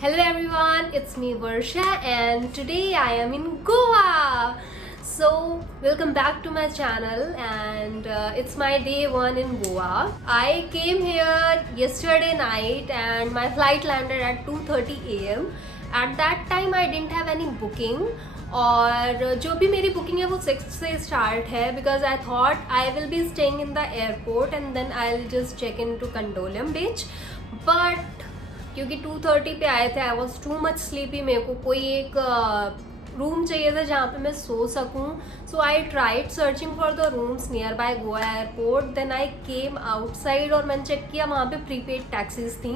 Hello everyone, it's me Varsha and today I am in Goa. So welcome back to my channel and it's my day one in Goa. I came here yesterday night and my flight landed at 2:30 a.m. At that time I didn't have any booking और जो भी मेरी बुकिंग है वो 6 से start है because I thought I will be staying in the airport and then I will just check in to Candolim beach but क्योंकि 2:30 पे आए थे I was too much sleepy मेरे को कोई एक रूम चाहिए था जहाँ पे मैं सो सकूँ so I tried searching for the rooms nearby Goa airport then I came outside और मैंने चेक किया वहाँ पे प्रीपेड टैक्सीज थी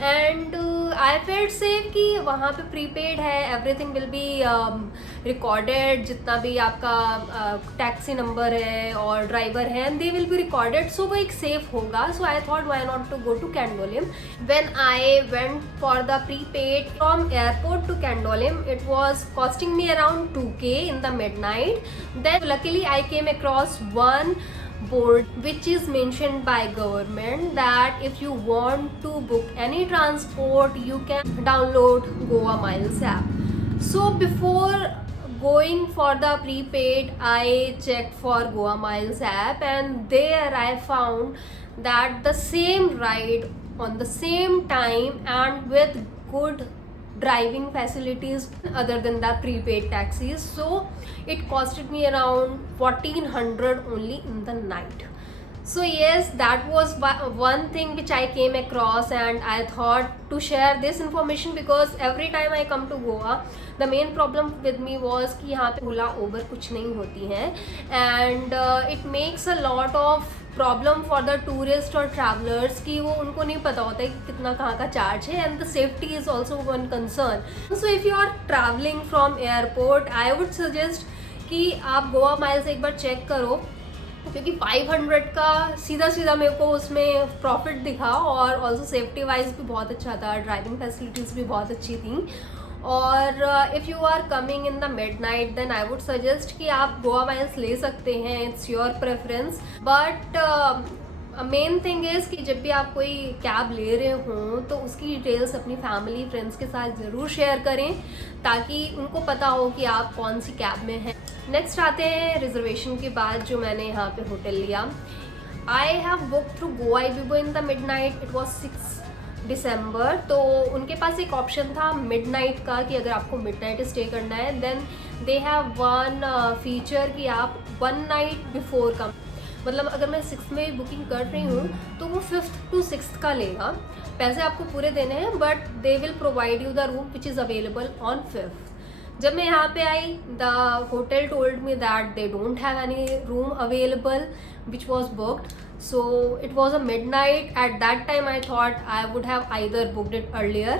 एंड आई फेल्ट सेफ कि वहाँ पे प्रीपेड है एवरीथिंग विल बी रिकॉर्डेड जितना भी आपका टैक्सी नंबर है और ड्राइवर है and they will be recorded so वो एक सेफ होगा so I thought why not to go to Candolim when I went for the prepaid from airport to Candolim it was costing me around 2k in the midnight. Then luckily I came across one board which is mentioned by government that if you want to book any transport you can download Goa Miles app. So before going for the prepaid I checked for Goa Miles app and there I found that the same ride on the same time and with good driving facilities other than the prepaid taxis, so it costed me around 1400 only in the night. So yes, that was one thing which I came across and I thought to share this information because every time I come to Goa the main problem with me was कि यहाँ पे ओला उबर कुछ नहीं होती हैं and it makes a lot of problem for the tourist और ट्रैवलर्स कि वो उनको नहीं पता होता है कि कितना कहाँ का चार्ज है and the safety is also one concern so if you are travelling from airport I would suggest कि आप गोवा माइल्स एक बार चेक करो क्योंकि 500 का सीधा सीधा मेरे को उसमें प्रॉफिट दिखा और ऑल्सो सेफ्टी वाइज भी बहुत अच्छा था ड्राइविंग फैसिलिटीज़ भी बहुत अच्छी थी और if you are coming in the midnight then I would suggest कि आप गोवा माइल्स ले सकते हैं it's your preference but main thing is कि जब भी आप कोई कैब ले रहे हों तो उसकी डिटेल्स अपनी फैमिली फ्रेंड्स के साथ ज़रूर शेयर करें ताकि उनको पता हो कि आप कौन सी कैब में हैं. नेक्स्ट आते हैं रिजर्वेशन के बाद जो मैंने यहाँ पे होटल लिया. I have book through Goa विवो in the mid night it was 6 दिसंबर तो उनके पास एक ऑप्शन था मिडनाइट का कि अगर आपको मिडनाइट स्टे करना है then they have one feature कि आप 1 नाइट बिफोर का मतलब अगर मैं 6th में बुकिंग कर रही हूँ तो वो 5th to 6th का लेगा. पैसे आपको पूरे देने हैं but they will provide you the room which is available on 5th. जब मैं यहाँ पे आई the hotel told me that they don't have any room available which was booked. So it was a midnight. At that time I thought I would have either booked it earlier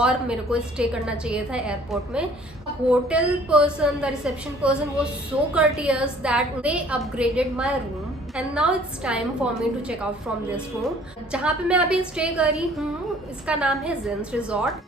और मेरे को स्टे करना चाहिए था एयरपोर्ट में. Hotel person the reception person was so courteous that they upgraded my room and now it's time for me to check out from this room. जहाँ पे मैं अभी स्टे करी हूँ इसका नाम है जेंस resort.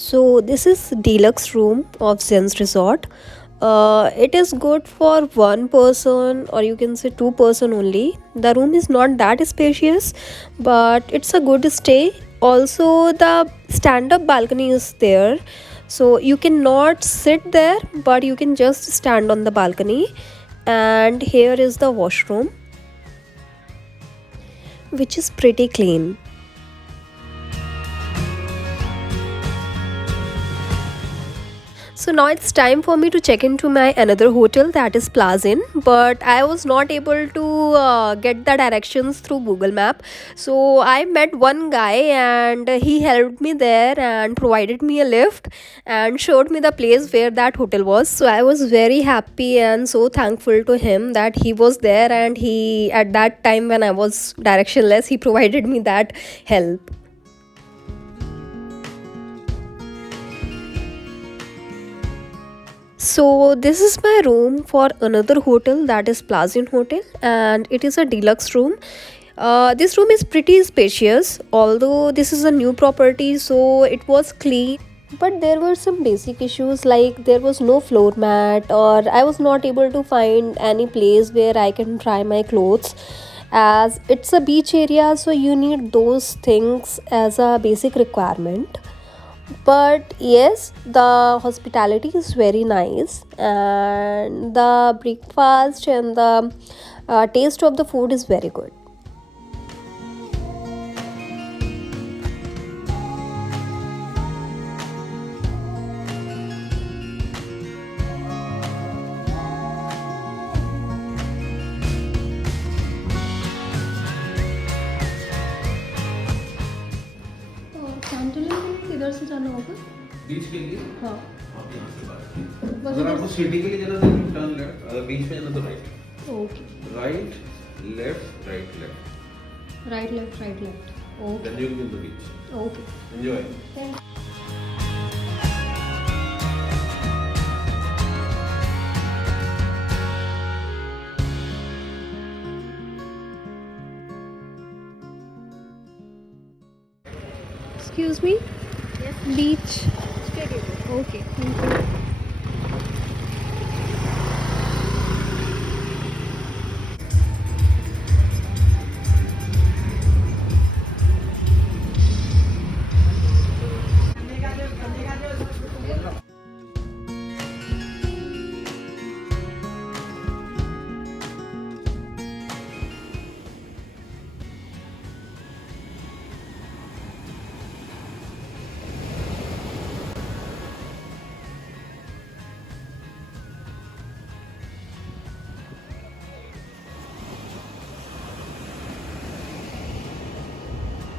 So this is deluxe room of Zen's Resort. It is good for one person or you can say two person only. The room is not that spacious but it's a good stay. Also the stand-up balcony is there. So you cannot sit there but you can just stand on the balcony. And here is the washroom which is pretty clean. So So now it's time for me to check into my another hotel, that is Plaza Inn, but I was not able to get the directions through Google Map. So I met one guy and he helped me there and provided me a lift and showed me the place where that hotel was. So I was very happy and so thankful to him that he was there, and he, at that time when I was directionless, he provided me that help. So this is my room for another hotel, that is Plaza Inn Hotel, and it is a deluxe room. This room is pretty spacious, although this is a new property, so it was clean. But there were some basic issues, like there was no floor mat, or I was not able to find any place where I can dry my clothes. As it's a beach area, so you need those things as a basic requirement. But yes, the hospitality is very nice, and the breakfast and the taste of the food is very good. कैंटोलिन के लिए किधर से जाना होगा? बीच के लिए हाँ, आप यहाँ से बाहर बस अगर इधर आपको सिटी के लिए जाना तो टर्न लेफ्ट, अगर बीच में जाना तो right okay, right left right left, right left right left, okay then you will be the beach. Okay, enjoy. Thank excuse me, beach, okay thank you.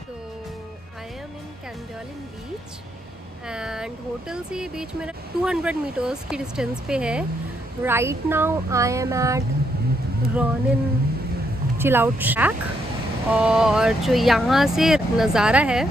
तो I am in Candolim beach, and hotel से ये बीच मेरा 200 मीटर्स की distance पे है। Right now I am at Ronin chill out shack, और जो यहाँ से नज़ारा है,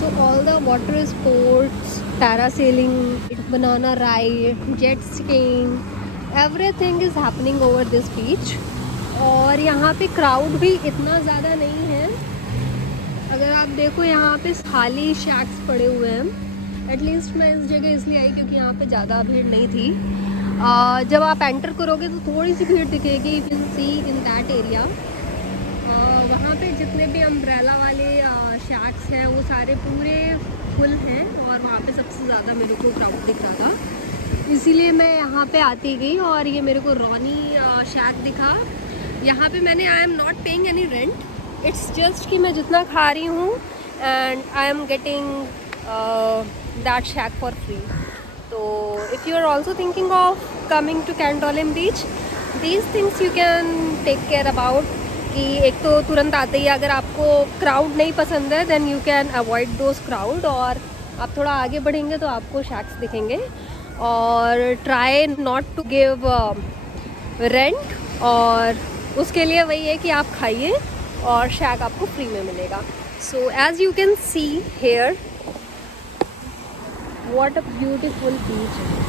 so all the water sports, parasailing, banana ride, jet skiing, everything is happening over this beach. और यहाँ पे क्राउड भी इतना ज़्यादा नहीं है। अगर आप देखो यहाँ पे खाली शैक्स पड़े हुए हैं। एटलीस्ट मैं इस जगह इसलिए आई क्योंकि यहाँ पे ज़्यादा भीड़ नहीं थी। जब आप एंटर करोगे तो थोड़ी सी भीड़ दिखेगी, you can C in that area. वहाँ पे जितने भी अम्ब्रेला वाले शैक्स हैं वो सारे पूरे फुल हैं, और वहाँ पे सबसे ज़्यादा मेरे को क्राउड दिख रहा था, इसीलिए मैं यहाँ पे आती गई। और ये मेरे को रॉनी शैक दिखा। यहाँ पे मैंने, I am not paying any rent, it's just कि मैं जितना खा रही हूँ and I am getting that shack for free. तो if you are also thinking of coming to Candolim beach, these things you can take care about. कि एक तो तुरंत आते ही अगर आपको क्राउड नहीं पसंद है, then you can avoid those crowd, और आप थोड़ा आगे बढ़ेंगे तो आपको शैक्स दिखेंगे। और try not to give rent, और उसके लिए वही है कि आप खाइए और शैक आपको फ्री में मिलेगा। So as you can see here, what a beautiful beach is.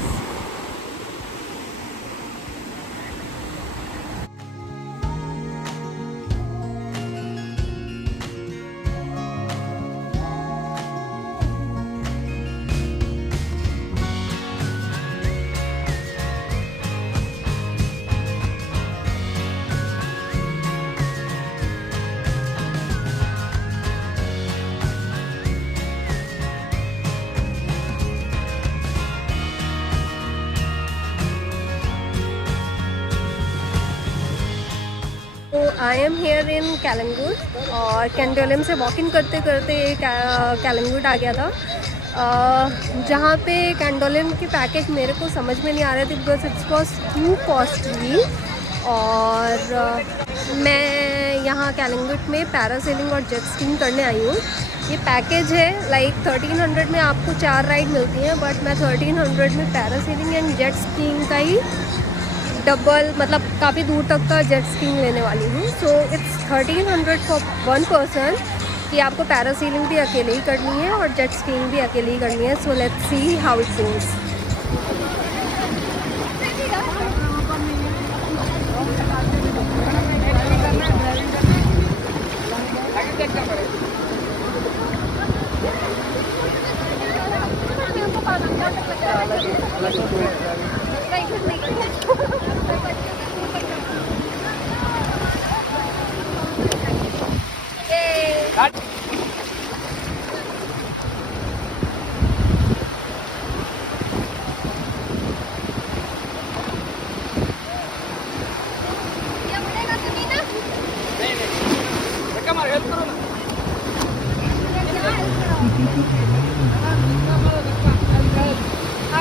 I am here in Calangute और कैंडोलिम से वॉक इन करते करते कैलंगुट आ गया था, जहाँ पे कैंडोलिम के पैकेज मेरे को समझ में नहीं आ रहे थे because it's was to costly. और मैं यहाँ कैलंगुट में पैरासेलिंग और जेट स्कीइंग करने आई हूँ। ये पैकेज है लाइक 1300 में आपको 4 राइड मिलती हैं, बट मैं 1300 में पैरासेलिंग एंड जेट स्कीइंग का ही डबल, मतलब काफ़ी दूर तक का जेट स्कीइंग लेने वाली हूँ। So it's 1300 for one person कि आपको पैरासेलिंग भी अकेले ही करनी है और जेट स्कीइंग भी अकेले ही करनी है। So let's see how it goes.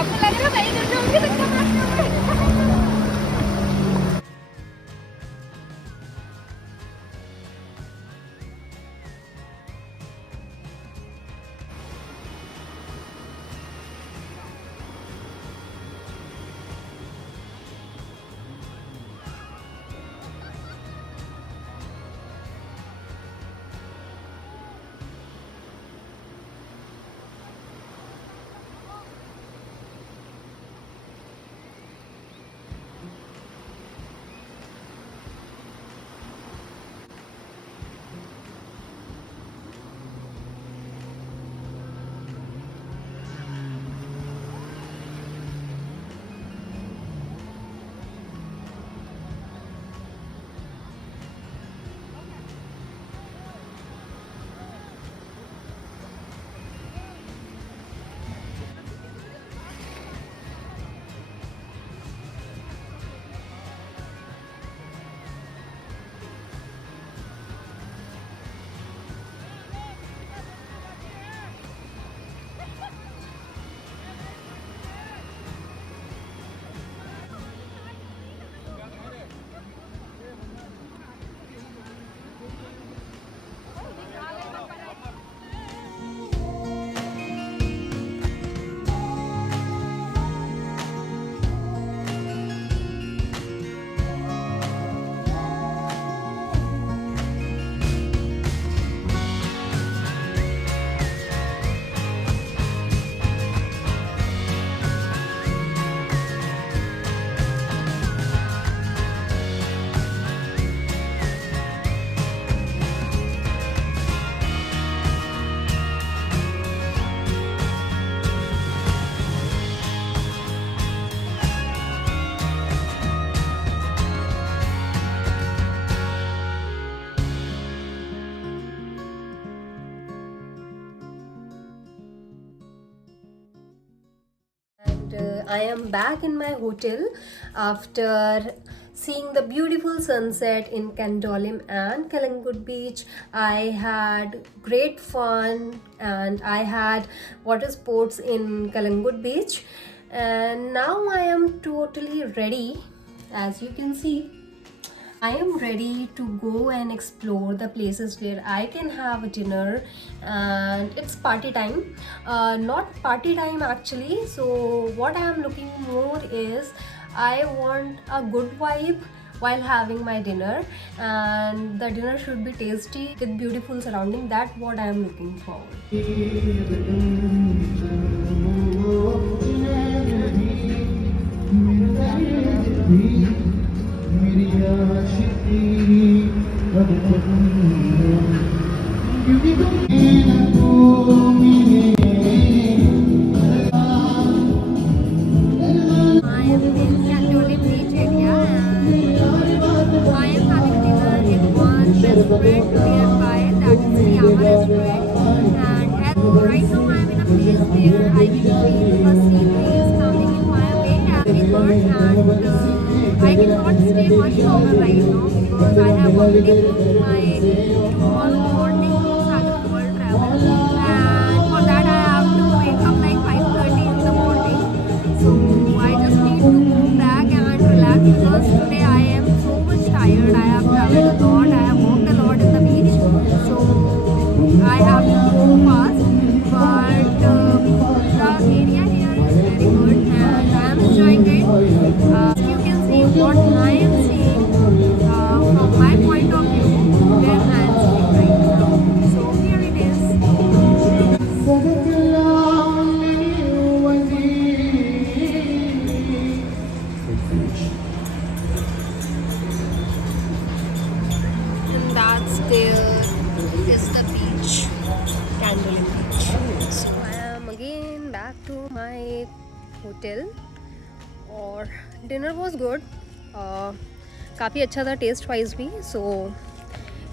आपको लग रहा है मैं इधर जाऊंगी धक्का मारते हुए? I am back in my hotel after seeing the beautiful sunset in Candolim and Kalangut Beach. I had great fun and I had water sports in Kalangut Beach, and now I am totally ready. As you can see, I am ready to go and explore the places where I can have a dinner, and it's party time. Not party time actually. So what I am looking more is I want a good vibe while having my dinner, and the dinner should be tasty with beautiful surrounding. That's what I am looking forward. I am in Candolim beach area and I am having dinner in one restaurant nearby, that is Siyama restaurant, and right now I am in a place where I can feel the sea breeze coming in my way. very good, and I cannot stay much longer right now because I have already booked my tomorrow morning to Sagar World Travel, and for that I have to wake up like 5:30 in the morning. So I just need to go back and relax because today I am so much tired. I have traveled a lot, I have walked a lot in the beach, so I have to go fast. But the area here is very good and I am enjoying it. You can see what I am seeing from my point of view where I am sitting right now. So here it is. And that's there is the beach, Candling Beach. So I am again back to my hotel और dinner was good, काफ़ी अच्छा था taste wise भी. So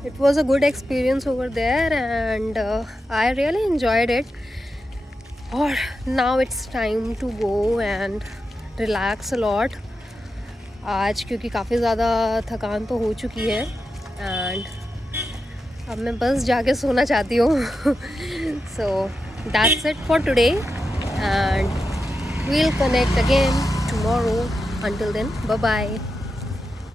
it was a good experience over there and I really enjoyed it. और now it's time to go and relax a lot आज, क्योंकि काफ़ी ज़्यादा थकान तो हो चुकी है एंड अब मैं बस जाके सोना चाहती हूँ. So that's it for today and we'll connect again tomorrow. Until then, bye bye.